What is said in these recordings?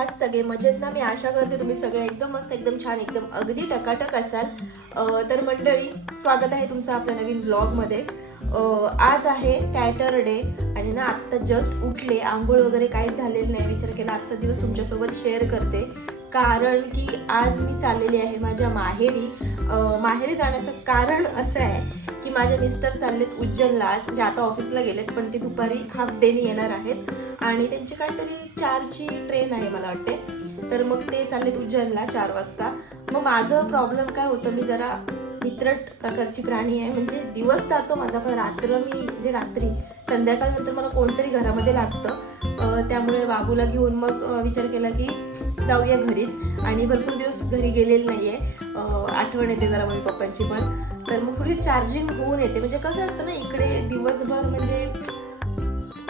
आहात सगळे मजेत ना? मी आशा करते तुम्ही सगळे एकदम मस्त, एकदम छान, एकदम अगदी टकाटक असाल. तर मंडळी, स्वागत आहे तुमचं आपल्या नवीन ब्लॉगमध्ये. आज आहे सॅटरडे आणि ना आत्ता जस्ट उठले, आंघोळ वगैरे काहीच झालेलं नाही. विचार केला आजचा दिवस तुमच्यासोबत शेअर करते, कारण की आज मी चाललेली आहे माझ्या माहेरी. माहेरी जाण्याचं कारण असं आहे की माझे मिस्टर चाललेत उज्जैनला आज, म्हणजे आता ऑफिसला गेलेत पण ते दुपारी हाफ डेनी येणार आहेत आणि त्यांची काहीतरी 4ची ट्रेन आहे मला वाटते. तर मग ते चाललेत उज्जैनला 4 वाजता. मग माझं प्रॉब्लेम काय होतं, मी जरा वित्रट प्रकारची प्राणी आहे, म्हणजे दिवस जातो माझा पण रात्री रात्री संध्याकाळनंतर मला कोणतरी घरामध्ये लागतं. त्यामुळे बाबूला घेऊन मग विचार केला की जाऊया घरीच, आणि भरपूर दिवस घरी गेलेले नाहीये. आठवण येते जरा मम्मी पप्पांची पण. तर मग थोडी चार्जिंग होऊन येते, म्हणजे कसं असतं ना इकडे दिवसभर, म्हणजे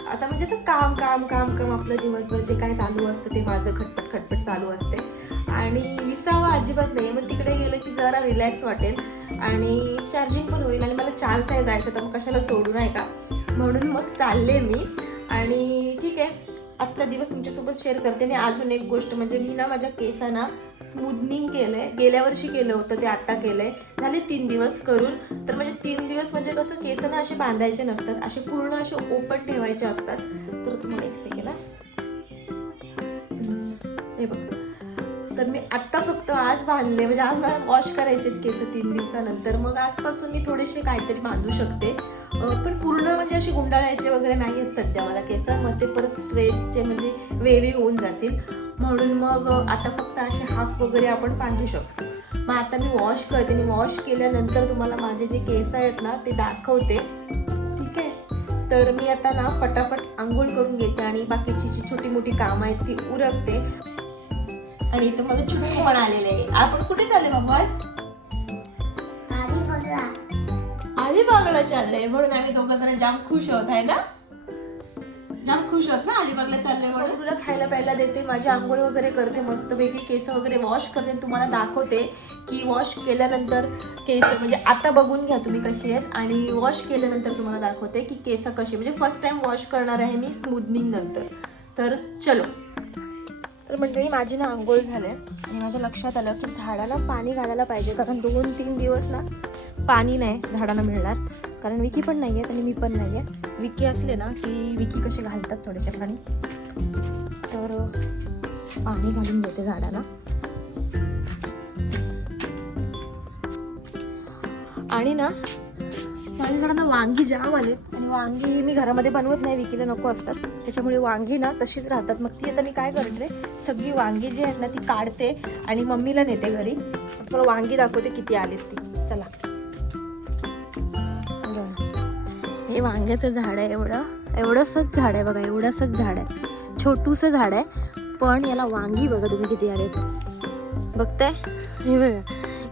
आता म्हणजे असं काम काम काम काम आपलं दिवसभर जे काय चालू असतं ते माझं खटपट खटपट चालू असते आणि विसावा अजिबात नाही. मग तिकडे गेलं की जरा रिलॅक्स वाटेल आणि चार्जिंग पण होईल आणि मला चान्स आहे जायचं, तर मग कशाला सोडू नाही का, म्हणून मग चालले मी. आणि ठीक आहे, आजचा दिवस तुमच्यासोबत शेअर करते. आणि अजून एक गोष्ट म्हणजे मी ना माझ्या केसांना स्मूथनिंग केलंय. गेल्या वर्षी केलं होतं ते, आता केलंय. झाले 3 दिवस करून. तर म्हणजे 3 दिवस म्हणजे कसं, केसांना असे बांधायचे नसतात, असे पूर्ण असे ओपन ठेवायचे असतात. तर तुम्हाला एक सेकंड, हे बघ. तर मी आत्ता फक्त आज बांधले, म्हणजे आज मला वॉश करायचे केस 3 दिवसानंतर. मग आजपासून मी थोडेसे काहीतरी बांधू शकते, पण पूर्ण म्हणजे असे गुंडाळायचे वगैरे नाही आहेत सध्या मला केस. मग ते परत स्ट्रेटचे म्हणजे वेवी होऊन जातील, म्हणून मग आता फक्त असे हाफ वगैरे आपण बांधू शकतो. मग आता मी वॉश करते आणि वॉश केल्यानंतर तुम्हाला माझे जे केस आहेत ना ते दाखवते, ठीक आहे? तर मी आता ना फटाफट आंघोळ करून घेते आणि बाकीची जी छोटी मोठी कामं आहेत ती उरकते. आणि इथं माझं चिकू पण आलेलं आहे. आपण कुठे चालले बाबा आज? अलिबागला चाललंय, म्हणून आम्ही दोघं जण जाम खुश आहोत, आहे ना? जाम खुश आहोत ना अलिबागला चाललंय म्हणून. तुला खायला प्यायला देते, माझी आंघोळ वगैरे करते, मस्तपैकी केस वगैरे वॉश करते, तुम्हाला दाखवते की वॉश केल्यानंतर केस म्हणजे आता बघून घ्या तुम्ही कशी आहेत, आणि वॉश केल्यानंतर तुम्हाला दाखवते की केस कशी, म्हणजे फर्स्ट टाइम वॉश करणार आहे मी स्मूथनिंग नंतर. तर चलो. तर मंडळी, माझी ना आंघोळ झाले आणि माझ्या लक्षात आलं की झाडाला पाणी घालायला पाहिजे, कारण 2-3 दिवस ना पाणी नाही झाडांना मिळणार, कारण विकी पण नाही आहेत आणि मी पण नाही आहे. विकी असले ना की विकी कसे घालतात थोडेसे पाणी, तर पाणी घालून देते झाडाला. आणि ना माझ्या झाडांना वांगी जाम आलेत, आणि वांगी मी घरामध्ये बनवत नाही, विकीला नको असतात, त्याच्यामुळे वांगी ना तशीच राहतात. मग ती आता मी काय करते, सगळी वांगी जी आहेत ना ती काढते आणि मम्मीला नेते घरी. मला वांगी दाखवते किती आलेत ती. चला, हे वांग्याचं झाड आहे, एवढंसंच झाड आहे बघा, एवढंसंच झाड आहे, छोटूसं झाड आहे, पण याला वांगी बघा तुम्ही किती आलेत, बघताय? हे बघा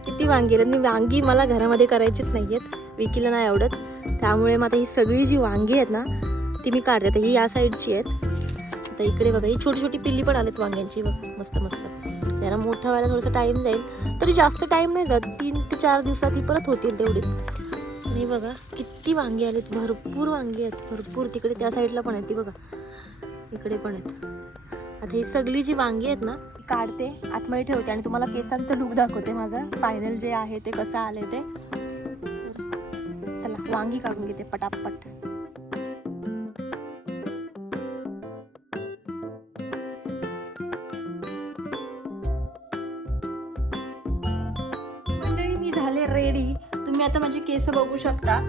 किती वांगी आहेत. आणि वांगी मला घरामध्ये करायचीच नाही आहेत, विकीला नाही आवडत, त्यामुळे मग आता ही सगळी जी वांगी आहेत ना ती मी काढते. आता ही या साईडची आहेत. आता इकडे बघा ही छोटी छोटी पिल्ली पण आलेत वांग्यांची, बघ मस्त मस्त. त्याला मोठं व्हायला थोडासा टाईम जाईल, तरी जास्त टाईम नाही जात, 3 ते 4 दिवसात ही परत होतील तेवढीच. आणि बघा किती वांगी आलेत, भरपूर वांगी आहेत, भरपूर. तिकडे त्या साईडला पण आहेत, ती बघा इकडे पण आहेत. आता ही सगळी जी वांगी आहेत ना ती काढते, आतमध्ये ठेवते आणि तुम्हाला केसांचं लुक दाखवते माझं फायनल जे आहे ते कसं आले ते. चला वांगी काढून घेते पटापट. मंडळी, मी झाले रेडी. तुम्ही आता माझी केस बघू शकता.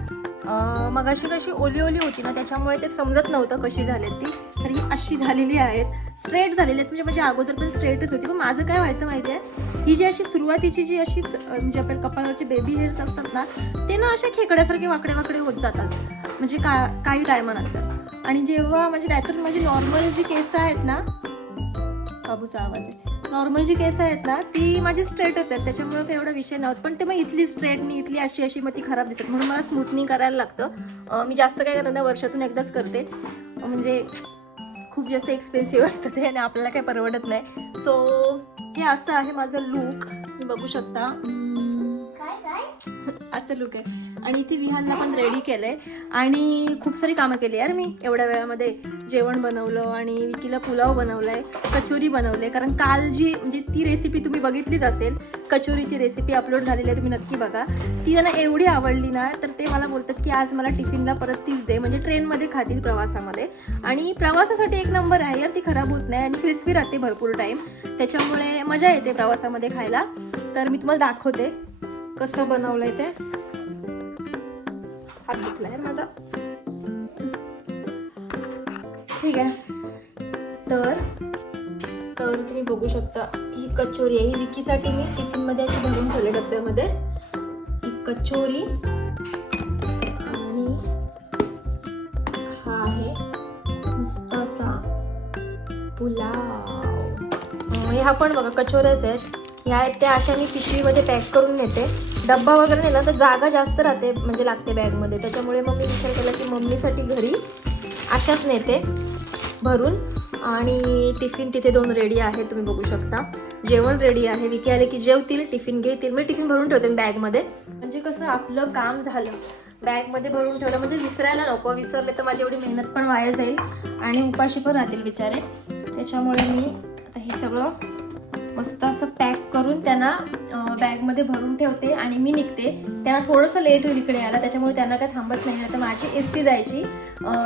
मग अशी कशी ओली ओली होती ना, त्याच्यामुळे ते समजत नव्हतं कशी झालीत ती. तर ही अशी झालेली आहेत, स्ट्रेट झालेली आहेत, म्हणजे अगोदर पण स्ट्रेटच होती. पण माझं काय व्हायचं माहिती आहे, ही जी अशी सुरुवातीची जी अशी म्हणजे आपल्या कपाळावरचे बेबी हेअर्स असतात ना ते ना अशा खेकड्यासारखे वाकडे वाकडे होत जातात, म्हणजे काही टायमानंतर. आणि जेव्हा म्हणजे नॅचरल माझी नॉर्मल जी केस आहेत ना, बाबूचा आवाज आहे, नॉर्मल जी केस आहेत ना ती माझी स्ट्रेटच आहेत, त्याच्यामुळे काही एवढा विषय नव्हता. पण ते मग इथली स्ट्रेट मी इथली अशी अशी मग ती खराब दिसत, म्हणून मला स्मूथनिंग करायला लागतं. मी जास्त काय करते, वर्षातून एकदाच करते, म्हणजे खूप जास्त एक्सपेन्सिव्ह असतं ते आणि आपल्याला काही परवडत नाही. सो हे असं आहे माझं लूक, तुम्ही बघू शकता. असं लुक आहे. आणि इथे विहानला पण रेडी केलंय आणि खूप सारी कामं केली यार मी एवढ्या वेळामध्ये. जेवण बनवलं आणि विकीला पुलाव बनवलाय, कचोरी बनवले. कारण काल जी म्हणजे ती रेसिपी तुम्ही बघितलीच असेल, कचोरीची रेसिपी अपलोड झालेली आहे, तुम्ही नक्की बघा. ती त्यांना एवढी आवडली ना, तर ते मला बोलतात की आज मला टिफिनला परत तीच दे. म्हणजे ट्रेनमध्ये खातील प्रवासामध्ये. आणि प्रवासासाठी एक नंबर आहे यार, ती खराब होत नाही आणि क्रिस्पी राहते भरपूर टाईम, त्याच्यामुळे मजा येते प्रवासामध्ये खायला. तर मी तुम्हाला दाखवते कसं बनवलंय ते. हात दुखलाय माझा. ठीक आहे. तर तुम्ही बघू शकता ही कचोरी आहे. ही विकीसाठी मी टिफिनमध्ये अशी भरून ठेवले डब्यामध्ये. ही कचोरी आणि हा आहे मस्त असा पुलाव. ह्या पण बघा कचोऱ्याच आहेत. ह्या आहेत त्या अशा मी पिशवीमध्ये पॅक करून नेते. डब्बा वगैरे नेला तर जागा जास्त राहते, म्हणजे लागते बॅगमध्ये. त्याच्यामुळे मग मी विचार केला की मम्मीसाठी घरी अशाच नेते भरून. आणि टिफिन तिथे 2 रेडी आहेत, तुम्ही बघू शकता. जेवण रेडी आहे. विकी आले की जेवतील, टिफिन घेतील. मी टिफिन भरून ठेवते बॅगमध्ये. म्हणजे कसं आपलं काम झालं, बॅगमध्ये भरून ठेवलं म्हणजे विसरायला नको. विसरले तर माझी एवढी मेहनत पण वाया जाईल आणि उपाशी पण राहतील बिचारे. त्याच्यामुळे मी आता हे सगळं मस्त असं पॅक करून त्यांना बॅगमध्ये भरून ठेवते आणि मी निघते. त्यांना थोडंसं लेट होईल इकडे यायला, त्याच्यामुळे त्यांना काय थांबत नाही. तर माझी एसटी जायची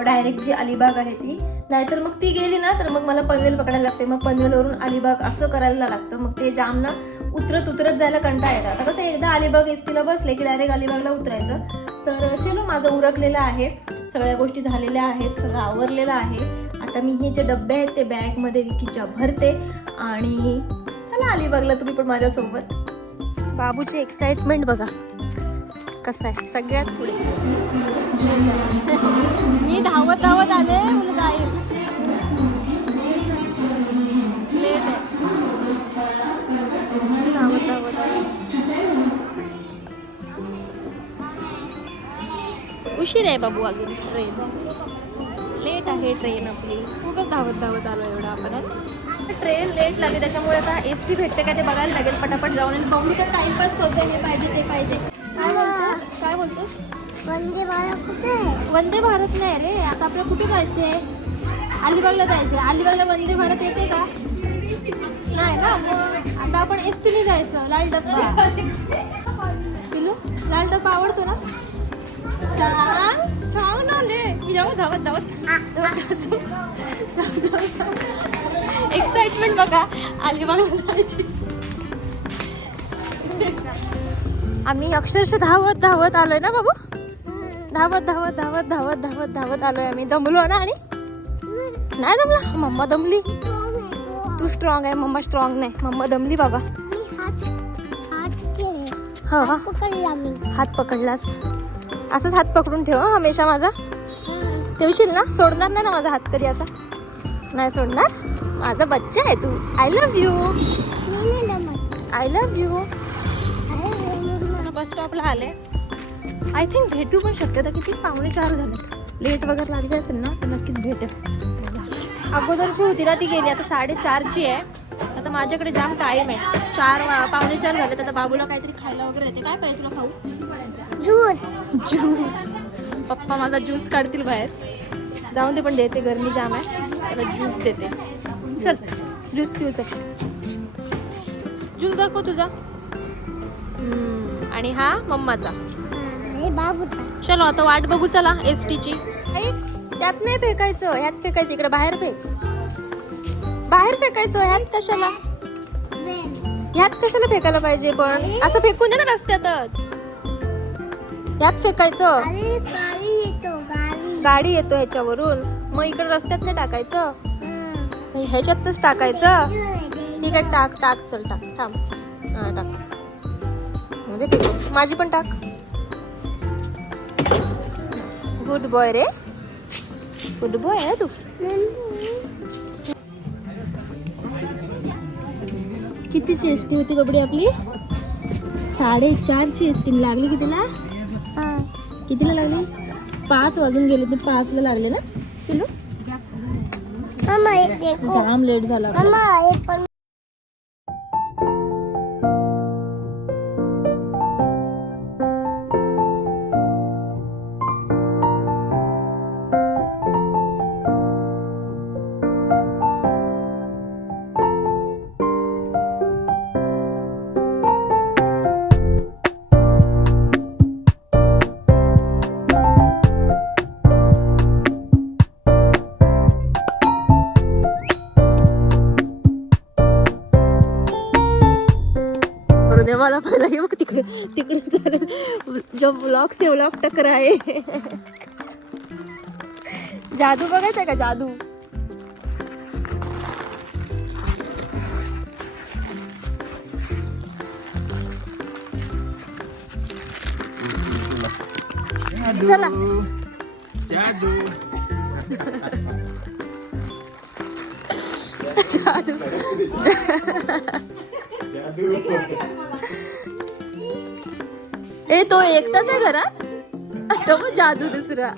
डायरेक्ट जी अलिबाग आहे ती. नाहीतर मग ती गेली ना तर मग मला पनवेल पकडायला लागते. मग पनवेलवरून अलिबाग असं करायला लागतं. मग ते जाम ना उतरत जायला कंटाळा येतात. आता कसं एकदा अलिबाग एसटीला बसले की डायरेक्ट अलिबागला उतरायचं. तर चलो, माझं उरकलेलं आहे, सगळ्या गोष्टी झालेल्या आहेत, सगळं आवरलेलं आहे. आता मी हे जे डबे आहेत ते बॅगमध्ये विकीच्या भरते आणि चला अलिबागला तुम्ही पण माझ्यासोबत. बाबूची एक्साइटमेंट बघा कसं आहे सगळ्यात पुढे. मी धावत आले, मला जाईल लेट आहे. धावत आले. उशीर आहे बाबू, अजून ट्रेन लेट आहे. ट्रेन आपली खूपच धावत आलो एवढं आपण. ट्रेन लेट लागली त्याच्यामुळे आता एस टी भेटते काय ते बघायला लागेल. पटापट जाऊन आणि बघू तर टाइमपास करतोय, हे पाहिजे ते पाहिजे. काय बोलतोस? वंदे भारत कुठे आहे? वंदे भारत नाही रे, आता आपल्याला कुठे जायचंय? अलिबागला जायचंय. अलिबागला वंदे भारत येते का? नाही ना. मग आता आपण एस टीने जायचं. लाल डब्बा पिलू, लाल डब्बा आवडतो ना? सांग ना ले. मी जाऊ धावत एक्साइटमेंट बघा अलिबागला जायची. आम्ही अक्षरशः धावत आलोय ना बाबू. धावत आलोय आम्ही. दमलो ना? आणि नाही दमला मम्मा. दमली तू स्ट्रॉंग आहे, मम्मा स्ट्रॉंग नाही. मम्मा दमली बाबा. हात पकडलास असंच हात पकडून ठेव हमेशा माझा. ठेवशील ना? सोडणार नाही ना माझा हात कधी असा? नाही सोडणार. माझा बच्चा आहे तू. I love you. बस स्टॉपला आले. आय थिंक भेटू पण शकते. किती 3:45 झालेत. लेट वगैरे लागली असेल ना तर नक्कीच भेटेल. अगोदरची होती ना ती गेली. आता 4:30ची आहे. आता माझ्याकडे जाम टाईम आहे. 4:45 झाले. आता बाबूला काहीतरी खायला वगैरे देते. काय पाहिजे तुला खाऊ? ज्यूस. पप्पा माझा ज्यूस काढतील बाहेर. जाऊन ते पण देते, गरमी जाम आहे. त्याला ज्यूस देते. चल ज्यूस पिऊ. ज्यूस दाखव तुझा. आणि हा मम्माचा. चलो आता वाट बघू चला एस टीची. त्यात नाही फेकायचं, ह्यात फेकायचं. इकडे बाहेर फेक. बाहेर फेकायचं. ह्यात कशाला फेकायला पाहिजे? पण असं फेकून दे ना रस्त्यातच. ह्यात फेकायचं. गाडी येतो ह्याच्यावरून. मग इकडे रस्त्यात नाही टाकायचं, ह्याच्यातच टाकायचं. ठीक आहे टाक. चल टाक. थांब. हा टाक. म्हणजे फेकू. माझी पण टाक. गुड बॉय रे. गुड बॉय आहे तू. कितीची एसटी होती कबड्डी आपली? 4:30ची एसटी लागली. कितीला? कितीला लागली? 5 वाजून गेले. ते 5ला लागले ना चलो. जाम लेट झाला. दादा पहिला हे बघ तिकडे तिकडे जो ब्लॉग से व्लॉग टकरा आहे. जादू बघायचंय का जादू. चला जादू जादू ए तो एकटाच आहे घरात. तो मग जादू दुसरा.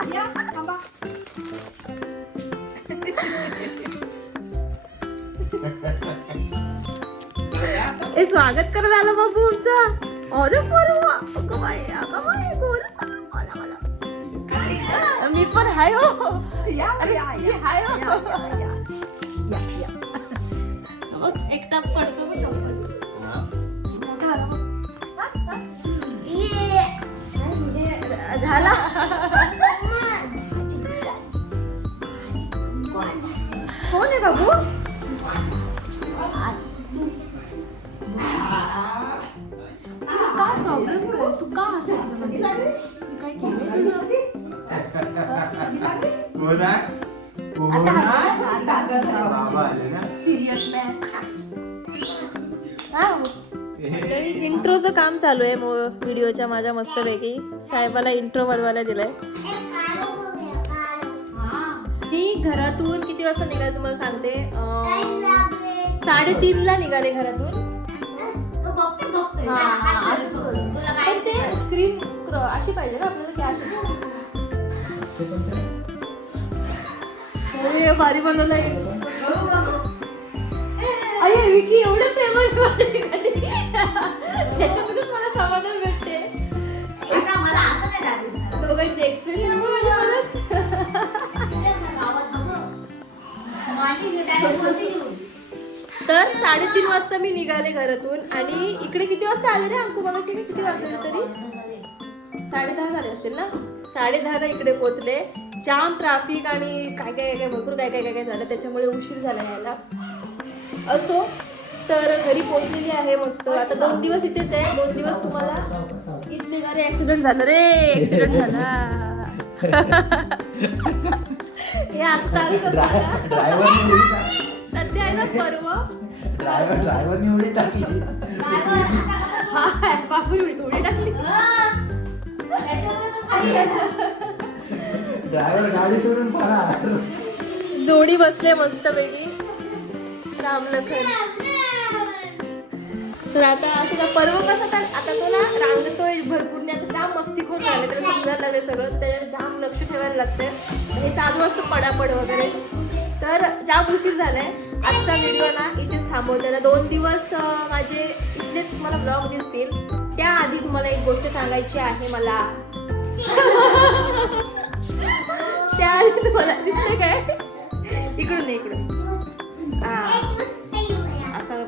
ए स्वागत करायला आला बाबू आमचा. अरे मी पण हाय हो. हाय हो. एकटा पडतो झाला. कोण आहे बाबू. काय प्रॉब्लेम काय तू का असं मी काय केलं. इंट्रोचं काम चालू आहे व्हिडिओच्या माझ्या मस्तपैकी. साहेबाला इंट्रो बनवायला दिलाय. मी घरातून किती वाजता निघाले तुम्हाला सांगते. 3:30ला निघाले घरातून. ते स्क्रीन अशी पाहिजे ना आपल्याला की अशी भारी बनवलंय. अरे विकी एवढं फेमस त्याच्यातूनच मला समाधान भेटते. दोघांचे एक्सप्रेशन तर 3:30 वाजता मी निघाले घरातून. आणि इकडे किती वाजता आले रे अंकू मगाशी. मी किती वाजले तरी 10:30 झाले असतील ना. 10:30ला इकडे पोहोचले. जाम ट्रॅफिक आणि काय काय काय भरपूर काय काय काय काय झालं त्याच्यामुळे उशीर झाला यायला. असो तर घरी पोहोचलेली आहे मस्त. आता 2 दिवस इथेच आहे. 2 दिवस तुम्हाला इथले गाडी ऍक्सिडेंट झालं रे. ऍक्सिडेंट झाला. हे आता सध्या आहे ना परवा ड्रायव्हरने उडी टाकली. हा बापू उडी टाकली. ड्रायव्हर गाडी सोडून पळा. जोडी बसले मस्त पैकी रामलखन. तर आता असं पर्व कसं तर आता तो ना रांगतोय भरपूर. आता जाम मस्तीखोर झाले. त्याला समजायला लागले सगळं. त्याच्यावर जाम लक्ष ठेवायला लागतंय. हे चालू असतं पडापड वगैरे. तर जाम उशीर झालाय. आजचा व्हिडिओ ना इथेच थांबवते. 2 दिवस माझे इथलेच तुम्हाला ब्लॉग दिसतील. त्याआधी तुम्हाला एक गोष्ट सांगायची आहे मला. त्याआधी तुम्हाला दिसते काय इकडून इकडून असं.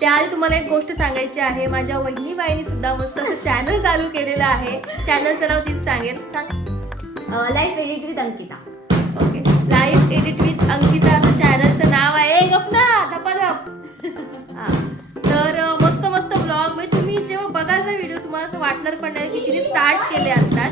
त्याआधी तुम्हाला एक गोष्ट सांगायची आहे. माझ्या वहिनीबाईंनी सुद्धा मस्त असं चॅनल चालू केलेलं आहे. चॅनलचं नाव तीच सांगेल. सांग. Life edit with Ankita. Okay life edit with Ankita असं चॅनलचं नाव आहे. गप ना धपाधप. तर मस्त मस्त ब्लॉग म्हणजे तुम्ही जेव्हा बघाल ना व्हिडिओ तुम्हाला असं वाटणार पण नाही की तिने स्टार्ट केले असतात.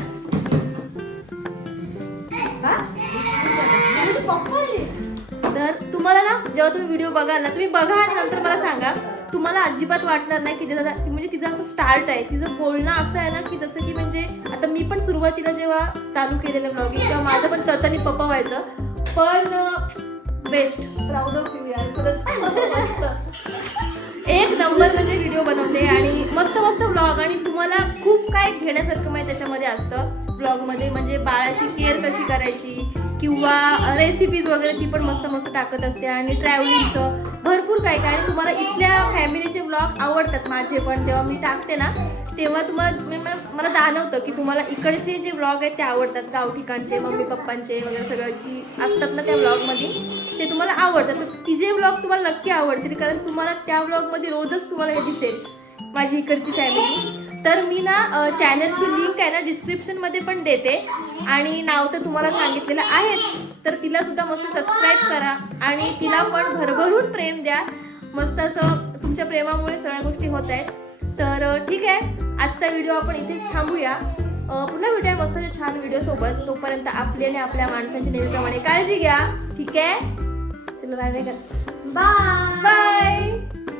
तर तुम्हाला ना जेव्हा तुम्ही व्हिडिओ बघाल ना तुम्ही बघा आणि नंतर मला सांगा. तुम्हाला अजिबात वाटणार नाही की म्हणजे तिचं असं स्टार्ट आहे. तिचं बोलणं असं आहे ना की जसं की म्हणजे आता मी पण सुरुवातीला जेव्हा चालू केलेलं ब्लॉगिंग तेव्हा माझं पण ततनी पप्पा व्हायचं. पण बेस्ट प्राऊड ऑफ यू यार. खरंच एक नंबर म्हणजे व्हिडिओ बनवते आणि मस्त मस्त ब्लॉग. आणि तुम्हाला खूप काय घेण्यासारखं माहिती त्याच्यामध्ये असतं ब्लॉगमध्ये. म्हणजे बाळाची केअर कशी करायची किंवा रेसिपीज वगैरे ती पण मस्त मस्त टाकत असते. आणि ट्रॅव्हलिंगचं भरपूर काय काय. आणि तुम्हाला इथल्या फॅमिलीचे ब्लॉग आवडतात माझे पण. जेव्हा मी टाकते ना तेव्हा तुम्हाला मला जाणवतं की तुम्हाला इकडचे जे ब्लॉग आहेत ते आवडतात. गाव ठिकाणचे मम्मी पप्पांचे वगैरे सगळं की असतात ना त्या ब्लॉगमध्ये ते तुम्हाला आवडतात. तर तिचे ब्लॉग तुम्हाला नक्की आवडतील कारण तुम्हाला त्या ब्लॉगमध्ये रोजच तुम्हाला हे दिसेल माझी इकडची फॅमिली. तर मी ना चॅनलची लिंक आहे ना डिस्क्रिप्शनमध्ये पण देते. आणि नाव तर तुम्हाला सांगितलेलं आहेच. तर तिला सुद्धा मस्त सबस्क्राईब करा आणि तिला पण भरभरून प्रेम द्या. मस्त असं तुमच्या प्रेमामुळे सगळ्या गोष्टी होत आहेत. तर ठीक आहे, आजचा व्हिडिओ आपण इथेच थांबूया. पुन्हा भेटूया मस्त छान व्हिडिओ सोबत. तोपर्यंत आपली आणि आपल्या माणसाची नेहमीप्रमाणे काळजी घ्या. ठीक आहे, चलो बाय बाय. बाय. बाय.